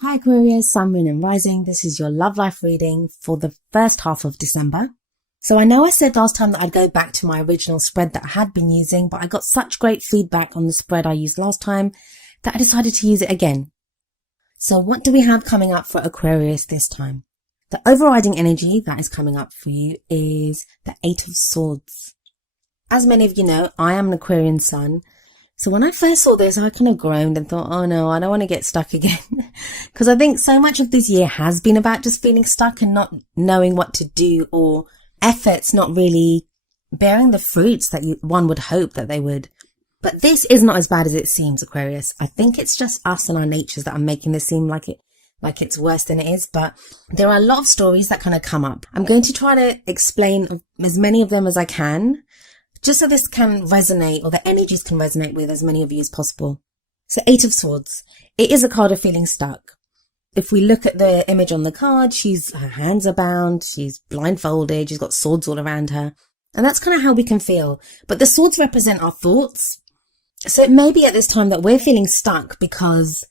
Hi Aquarius, Sun, Moon and Rising. This is your love life reading for the first half of December. So I know I said last time that I'd go back to my original spread that I had been using, but I got such great feedback on the spread I used last time that I decided to use it again. So what do we have coming up for Aquarius this time? The overriding energy that is coming up for you is the Eight of Swords. As many of you know, I am an Aquarian sun. So when I first saw this, I kind of groaned and thought, oh no, I don't want to get stuck again. Because I think so much of this year has been about just feeling stuck and not knowing what to do, or efforts not really bearing the fruits that one would hope that they would. But this is not as bad as it seems, Aquarius. I think it's just us and our natures that are making this seem like it's worse than it is. But there are a lot of stories that kind of come up. I'm going to try to explain as many of them as I can, just so this can resonate, or the energies can resonate with as many of you as possible. So Eight of Swords. It is a card of feeling stuck. If we look at the image on the card, her hands are bound, she's blindfolded, she's got swords all around her. And that's kind of how we can feel. But the swords represent our thoughts. So it may be at this time that we're feeling stuck because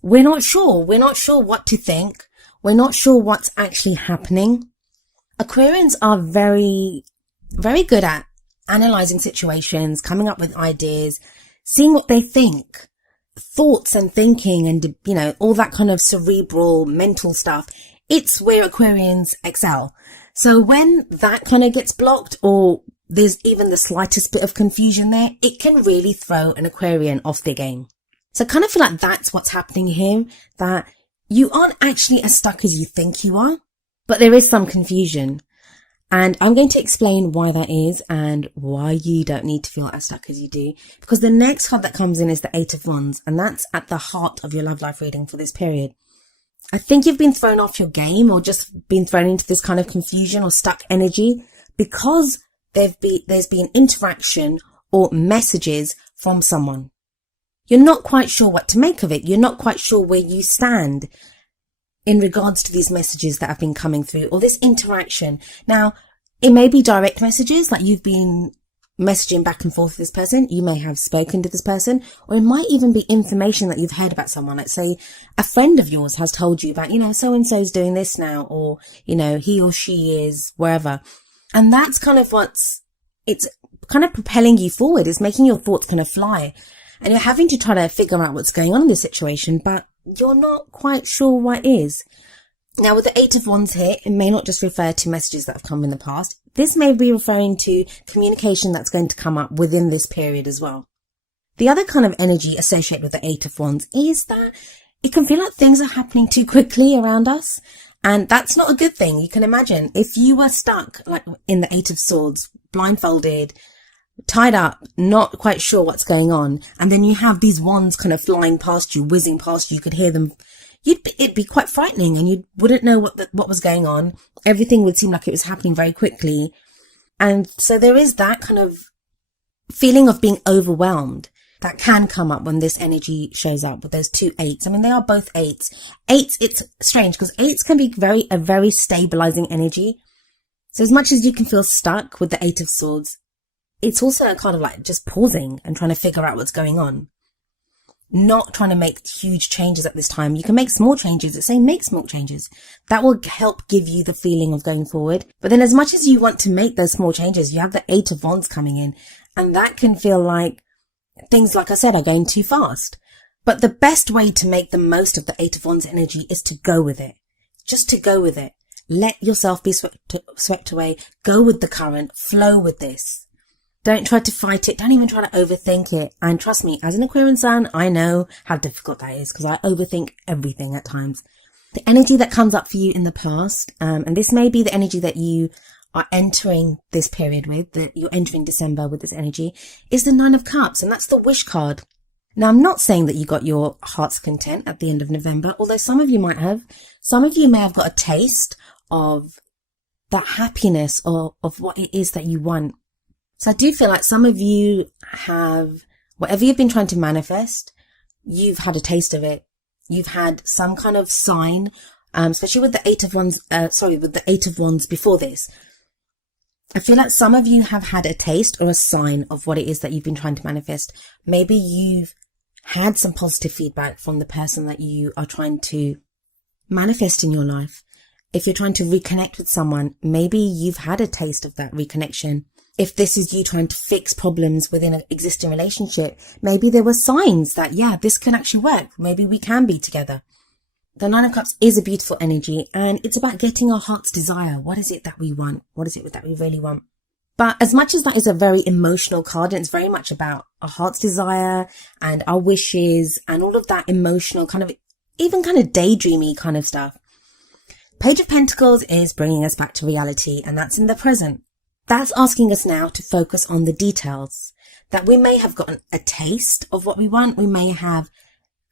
we're not sure. We're not sure what to think. We're not sure what's actually happening. Aquarians are very, very good at analyzing situations, coming up with ideas, seeing what they think, thoughts and thinking and, all that kind of cerebral, mental stuff. It's where Aquarians excel. So when that kind of gets blocked, or there's even the slightest bit of confusion there, it can really throw an Aquarian off their game. So I kind of feel like that's what's happening here, that you aren't actually as stuck as you think you are, but there is some confusion. And I'm going to explain why that is and why you don't need to feel as stuck as you do. Because the next card that comes in is the Eight of Wands, and that's at the heart of your love life reading for this period. I think you've been thrown off your game, or just been thrown into this kind of confusion or stuck energy because there's been interaction or messages from someone. You're not quite sure what to make of it. You're not quite sure where you stand in regards to these messages that have been coming through, or this interaction. Now, it may be direct messages, like you've been messaging back and forth with this person. You may have spoken to this person, or it might even be information that you've heard about someone. Like, say a friend of yours has told you about, so-and-so's doing this now, or, he or she is wherever. And that's kind of it's kind of propelling you forward. It's making your thoughts kind of fly. And you're having to try to figure out what's going on in this situation, but you're not quite sure what is. Now, with the Eight of Wands here, it may not just refer to messages that have come in the past. This may be referring to communication that's going to come up within this period as well. The other kind of energy associated with the Eight of Wands is that it can feel like things are happening too quickly around us. And that's not a good thing. You can imagine if you were stuck, like in the Eight of Swords, blindfolded, tied up, not quite sure what's going on, and then you have these wands kind of flying past you, whizzing past you, you could hear them, it'd be quite frightening, and you wouldn't know what was going on. Everything would seem like it was happening very quickly. And so there is that kind of feeling of being overwhelmed that can come up when this energy shows up with those two eights. I mean, they are both eights. Eights, it's strange because eights can be a very stabilizing energy. So as much as you can feel stuck with the Eight of Swords, it's also kind of like just pausing and trying to figure out what's going on. Not trying to make huge changes at this time. You can make small changes. It's saying make small changes. That will help give you the feeling of going forward. But then as much as you want to make those small changes, you have the Eight of Wands coming in. And that can feel like things, like I said, are going too fast. But the best way to make the most of the Eight of Wands energy is to go with it. Just to go with it. Let yourself be swept away. Go with the current. Flow with this. Don't try to fight it. Don't even try to overthink it. And trust me, as an Aquarian sun, I know how difficult that is because I overthink everything at times. The energy that comes up for you in the past, and this may be the energy that you are entering this period with, that you're entering December with this energy, is the Nine of Cups, and that's the wish card. Now, I'm not saying that you got your heart's content at the end of November, although some of you might have. Some of you may have got a taste of that happiness or of what it is that you want. So I do feel like some of you have, whatever you've been trying to manifest, you've had a taste of it. You've had some kind of sign, especially with the Eight of Wands, with the Eight of Wands before this. I feel like some of you have had a taste or a sign of what it is that you've been trying to manifest. Maybe you've had some positive feedback from the person that you are trying to manifest in your life. If you're trying to reconnect with someone, maybe you've had a taste of that reconnection. If this is you trying to fix problems within an existing relationship, maybe there were signs that, yeah, this can actually work. Maybe we can be together. The Nine of Cups is a beautiful energy, and it's about getting our heart's desire. What is it that we want? What is it that we really want? But as much as that is a very emotional card, and it's very much about our heart's desire and our wishes and all of that emotional kind of, even kind of daydreamy kind of stuff. Page of Pentacles is bringing us back to reality, and that's in the present. That's asking us now to focus on the details, that we may have gotten a taste of what we want. We may have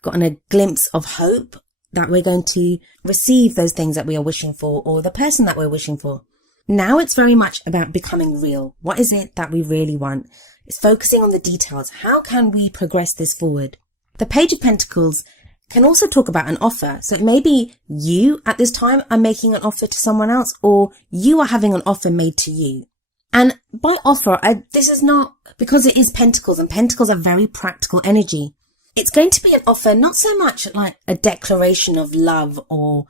gotten a glimpse of hope that we're going to receive those things that we are wishing for, or the person that we're wishing for. Now it's very much about becoming real. What is it that we really want? It's focusing on the details. How can we progress this forward? The Page of Pentacles can also talk about an offer. So maybe you at this time are making an offer to someone else, or you are having an offer made to you. And by offer, this is not, because it is Pentacles, and Pentacles are very practical energy. It's going to be an offer, not so much like a declaration of love, or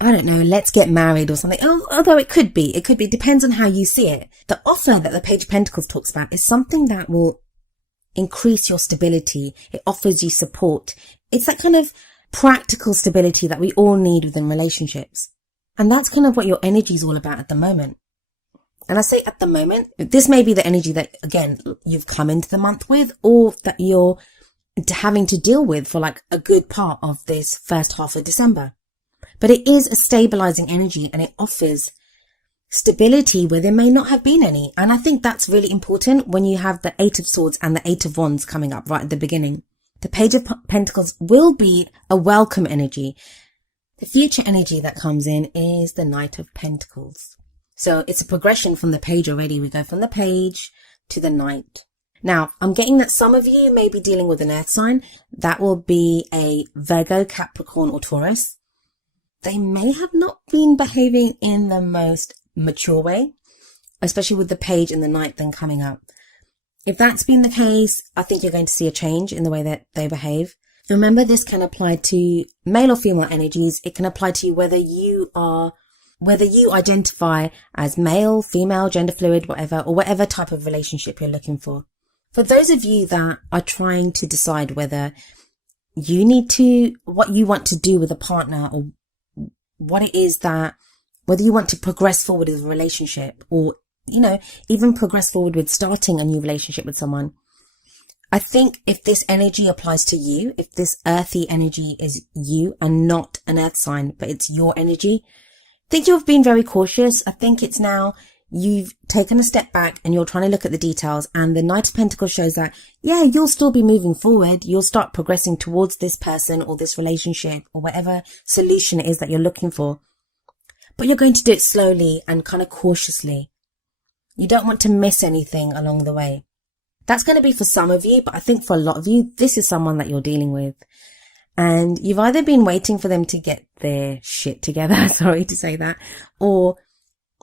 I don't know, let's get married or something. Although it could be, depends on how you see it. The offer that the Page of Pentacles talks about is something that will increase your stability. It offers you support. It's that kind of practical stability that we all need within relationships. And that's kind of what your energy is all about at the moment. And I say at the moment, this may be the energy that, again, you've come into the month with, or that you're having to deal with for like a good part of this first half of December. But it is a stabilizing energy, and it offers stability where there may not have been any. And I think that's really important when you have the Eight of Swords and the Eight of Wands coming up right at the beginning. The Page of Pentacles will be a welcome energy. The future energy that comes in is the Knight of Pentacles. So it's a progression from the page already. We go from the page to the Knight. Now, I'm getting that some of you may be dealing with an earth sign. That will be a Virgo, Capricorn, or Taurus. They may have not been behaving in the most mature way, especially with the page and the Knight then coming up. If that's been the case, I think you're going to see a change in the way that they behave. Remember, this can apply to male or female energies. It can apply to you whether you identify as male, female, gender fluid, whatever, or whatever type of relationship you're looking for. For those of you that are trying to decide whether what you want to do with a partner, or what it is that, whether you want to progress forward with a relationship, or, even progress forward with starting a new relationship with someone. I think if this energy applies to you, if this earthy energy is you and not an earth sign, but it's your energy, I think you've been very cautious. I think it's now you've taken a step back and you're trying to look at the details, and the Knight of Pentacles shows that, yeah, you'll still be moving forward. You'll start progressing towards this person or this relationship or whatever solution it is that you're looking for. But you're going to do it slowly and kind of cautiously. You don't want to miss anything along the way. That's going to be for some of you, but I think for a lot of you, this is someone that you're dealing with. And you've either been waiting for them to get their shit together, sorry to say that, or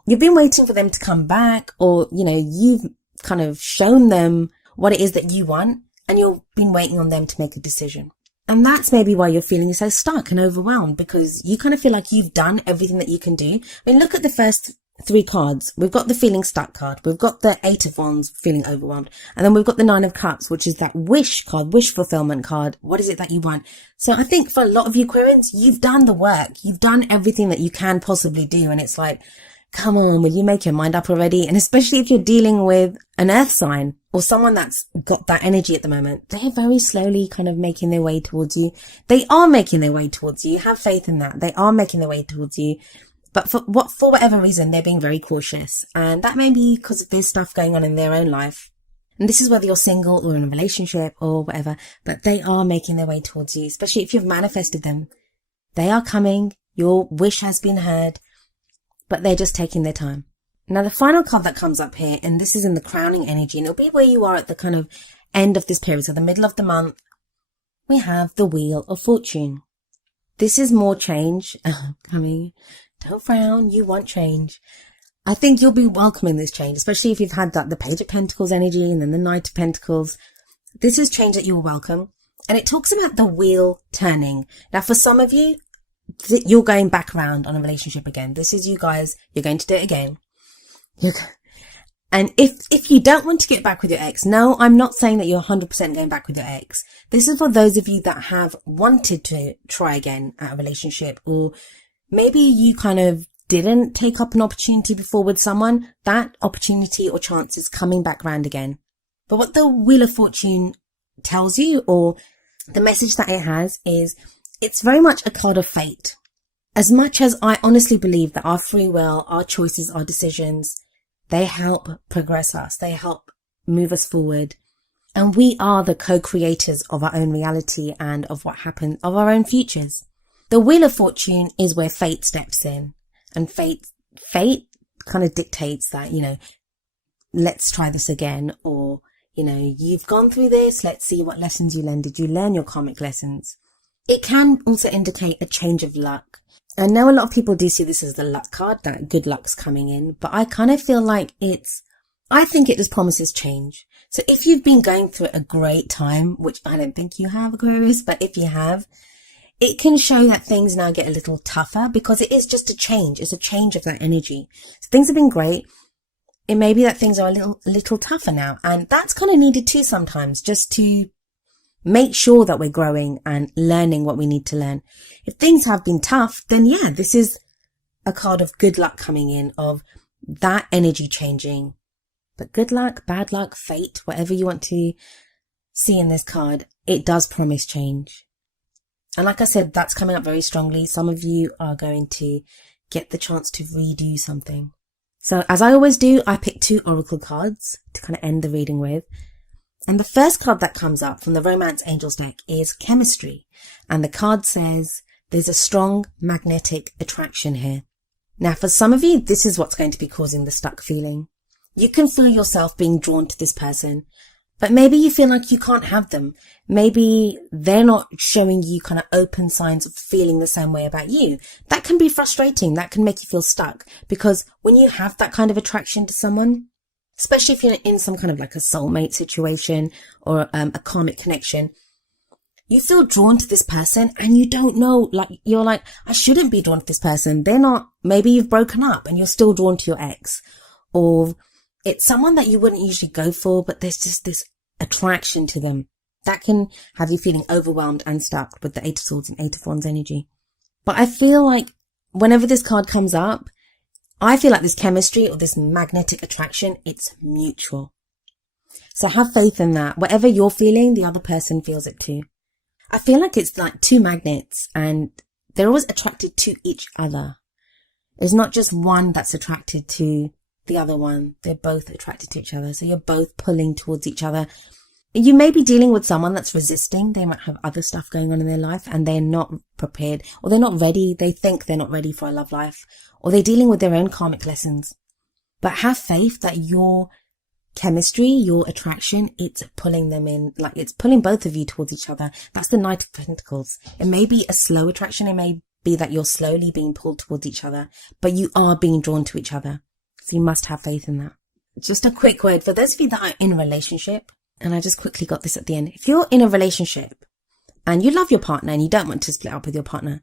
you've been waiting for them to come back, or, you've kind of shown them what it is that you want, and you've been waiting on them to make a decision. And that's maybe why you're feeling so stuck and overwhelmed, because you kind of feel like you've done everything that you can do. I mean, look at the first three cards. We've got the feeling stuck card. We've got the Eight of Wands, feeling overwhelmed. And then we've got the Nine of Cups, which is that wish card, wish fulfillment card. What is it that you want? So I think for a lot of you Aquarians, you've done the work. You've done everything that you can possibly do. And it's like, come on, will you make your mind up already? And especially if you're dealing with an earth sign or someone that's got that energy at the moment, they're very slowly kind of making their way towards you. They are making their way towards you. Have faith in that. They are making their way towards you. But for whatever reason, they're being very cautious. And that may be because of there's stuff going on in their own life. And this is whether you're single or in a relationship or whatever, but they are making their way towards you, especially if you've manifested them. They are coming. Your wish has been heard, but they're just taking their time. Now, the final card that comes up here, and this is in the crowning energy, and it'll be where you are at the kind of end of this period, so the middle of the month, we have the Wheel of Fortune. This is more change coming. Don't frown, you want change. I think you'll be welcoming this change, especially if you've had the Page of Pentacles energy and then the Knight of Pentacles. This is change that you'll welcome. And it talks about the wheel turning. Now, for some of you, you're going back around on a relationship again. This is you guys, you're going to do it again. And if you don't want to get back with your ex, no, I'm not saying that you're 100% going back with your ex. This is for those of you that have wanted to try again at a relationship, or maybe you kind of didn't take up an opportunity before with someone. That opportunity or chance is coming back round again. But what the Wheel of Fortune tells you, or the message that it has, is it's very much a card of fate. As much as I honestly believe that our free will, our choices, our decisions, they help progress us. They help move us forward. And we are the co-creators of our own reality and of what happens, of our own futures. The Wheel of Fortune is where fate steps in. And fate kind of dictates that, let's try this again. Or, you've gone through this. Let's see what lessons you learned. Did you learn your karmic lessons? It can also indicate a change of luck. I know a lot of people do see this as the luck card, that good luck's coming in, but I kind of feel like I think it just promises change. So if you've been going through a great time, which I don't think you have, Aquarius, but if you have, it can show that things now get a little tougher, because it is just a change. It's a change of that energy. So things have been great. It may be that things are a little tougher now, and that's kind of needed too sometimes, just to make sure that we're growing and learning what we need to learn. If things have been tough, then yeah, this is a card of good luck coming in, of that energy changing. But good luck, bad luck, fate, whatever you want to see in this card, it does promise change. And like I said, that's coming up very strongly. Some of you are going to get the chance to redo something. So as I always do, I pick 2 oracle cards to kind of end the reading with. And the first card that comes up from the Romance Angels deck is Chemistry. And the card says, there's a strong magnetic attraction here. Now, for some of you, this is what's going to be causing the stuck feeling. You can feel yourself being drawn to this person, but maybe you feel like you can't have them. Maybe they're not showing you kind of open signs of feeling the same way about you. That can be frustrating. That can make you feel stuck, because when you have that kind of attraction to someone, especially if you're in some kind of like a soulmate situation or a karmic connection, you feel drawn to this person and you don't know, you're like, I shouldn't be drawn to this person. They're not, maybe you've broken up and you're still drawn to your ex, or it's someone that you wouldn't usually go for, but there's just this attraction to them. That can have you feeling overwhelmed and stuck with the 8 of Swords and 8 of Wands energy. But I feel like whenever this card comes up, I feel like this chemistry or this magnetic attraction, it's mutual. So have faith in that. Whatever you're feeling, the other person feels it too. I feel like it's like 2 magnets and they're always attracted to each other. It's not just one that's attracted to the other one. They're both attracted to each other. So you're both pulling towards each other. You may be dealing with someone that's resisting. They might have other stuff going on in their life and they're not prepared, or they're not ready. They think they're not ready for a love life, or they're dealing with their own karmic lessons. But have faith that your chemistry, your attraction, it's pulling them in, like it's pulling both of you towards each other. That's the Knight of Pentacles. It may be a slow attraction. It may be that you're slowly being pulled towards each other, but you are being drawn to each other. So you must have faith in that. Just a quick word for those of you that are in a relationship. And I just quickly got this at the end. If you're in a relationship and you love your partner and you don't want to split up with your partner,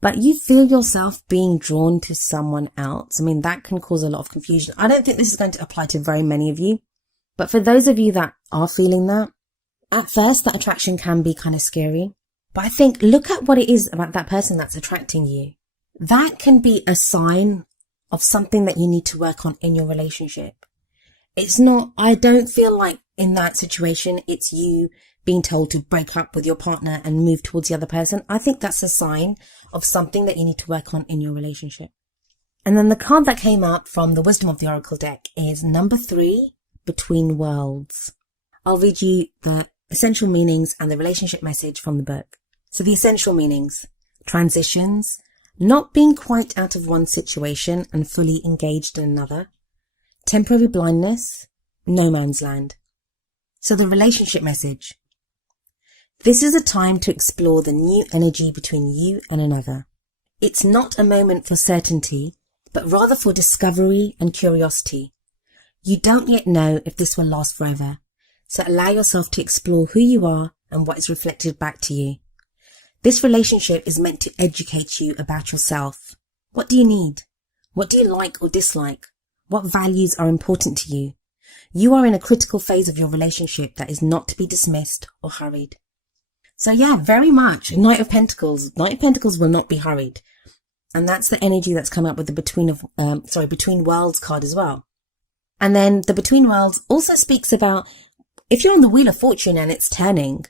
but you feel yourself being drawn to someone else, I mean, that can cause a lot of confusion. I don't think this is going to apply to very many of you, but for those of you that are feeling that, at first that attraction can be kind of scary. But I think look at what it is about that person that's attracting you. That can be a sign of something that you need to work on in your relationship. It's not, I don't feel like in that situation, it's you being told to break up with your partner and move towards the other person. I think that's a sign of something that you need to work on in your relationship. And then the card that came up from the Wisdom of the Oracle deck is number 3, Between Worlds. I'll read you the essential meanings and the relationship message from the book. So the essential meanings: transitions, not being quite out of one situation and fully engaged in another, temporary blindness, no man's land. So the relationship message: this is a time to explore the new energy between you and another. It's not a moment for certainty, but rather for discovery and curiosity. You don't yet know if this will last forever, so allow yourself to explore who you are and what is reflected back to you. This relationship is meant to educate you about yourself. What do you need? What do you like or dislike? What values are important to you? You are in a critical phase of your relationship that is not to be dismissed or hurried. So yeah, very much. Knight of Pentacles. Knight of Pentacles will not be hurried. And that's the energy that's come up with the Between Worlds card as well. And then the Between Worlds also speaks about if you're on the Wheel of Fortune and it's turning,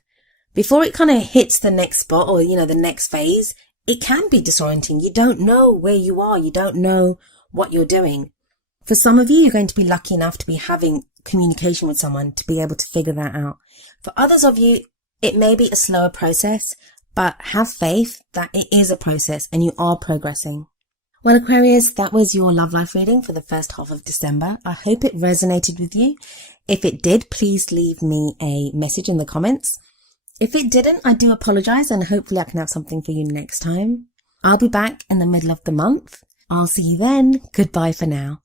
before it kind of hits the next spot or, the next phase, it can be disorienting. You don't know where you are. You don't know what you're doing. For some of you, you're going to be lucky enough to be having communication with someone to be able to figure that out. For others of you, it may be a slower process, but have faith that it is a process and you are progressing. Well, Aquarius, that was your love life reading for the first half of December. I hope it resonated with you. If it did, please leave me a message in the comments. If it didn't, I do apologize and hopefully I can have something for you next time. I'll be back in the middle of the month. I'll see you then. Goodbye for now.